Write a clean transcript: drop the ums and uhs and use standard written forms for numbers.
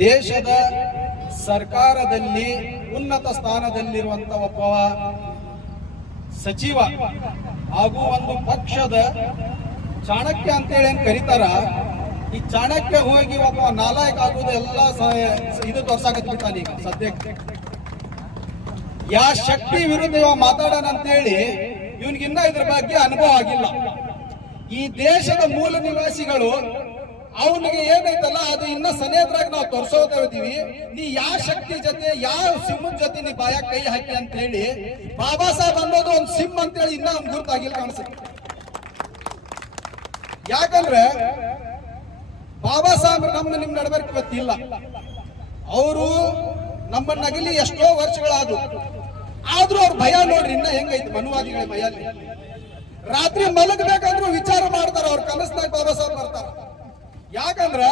ದೇಶದ ಸರ್ಕಾರದಲ್ಲಿ ಉನ್ನತ ಸ್ಥಾನದಲ್ಲಿರುವಂತ ಒಬ್ಬ ಸಚಿವ ಹಾಗೂ ಒಂದು ಪಕ್ಷದ ಚಾಣಕ್ಯ ಅಂತೇಳಿ ಏನ್ ಕರೀತಾರ, ಈ ಚಾಣಕ್ಯ ಹೋಗಿ ಒಬ್ಬ ನಾಲಾಯಕ ಆಗುವುದು ಎಲ್ಲ ಇದು ತೋರ್ಸಾಕತ್ಬಿಟ್ಟಾನ ಈಗ ಸದ್ಯಕ್ಕೆ. ಯಾ ಶಕ್ತಿ ವಿರುದ್ಧ ಇವ ಮಾತಾಡೋಣ ಅಂತೇಳಿ ಇವನ್ಗಿನ್ನ ಇದ್ರ ಬಗ್ಗೆ ಅನುಭವ ಆಗಿಲ್ಲ. ಈ ದೇಶದ ಮೂಲ ನಿವಾಸಿಗಳು ಅವನಿಗೆ ಏನೈತಲ್ಲ ಅದು ಇನ್ನ ಸನೇದ್ರಾಗ ನಾವು ತೋರ್ಸೋತಾ ಇದೀವಿ. ನೀ ಯಾವ ಶಕ್ತಿ ಜೊತೆ ಯಾವ ಸಿಂಹದ ಜೊತೆ ನೀ ಬಾಯ ಕೈ ಹಾಕಿ ಅಂತ ಹೇಳಿ ಬಾಬಾ ಸಾಹೇಬ್ ಅನ್ನೋದು ಒಂದು ಸಿಂಹ ಅಂತೇಳಿ ಇನ್ನ ಅವ್ನು ಗುರುತಾಗಿಲ್ಲ ಕಾಣಿಸುತ್ತೆ. ಯಾಕಂದ್ರೆ ಬಾಬಾ ಸಾಹೇಬ್ ನಮ್ಮ ನಿಮ್ ನಡಬರ್ಕ್ ಗೊತ್ತಿಲ್ಲ. ಅವರು ನಮ್ಮನ್ನಗಲಿ ಎಷ್ಟೋ ವರ್ಷಗಳಾದ್ರು, ಆದ್ರೂ ಅವ್ರ ಭಯ ನೋಡ್ರಿ ಇನ್ನ ಹೆಂಗೈತಿ ಮನುವಾದಿಗಳ ಭಯ. ರಾತ್ರಿ ಮಲಗಬೇಕಂದ್ರೂ ವಿಚಾರ ಮಾಡ್ತಾರ, ಅವ್ರ ಕನಸ್ನಾಗ ಬಾಬಾ ಸಾಹೇಬ್ ಬರ್ತಾರ. ಯಾಕಂದ್ರ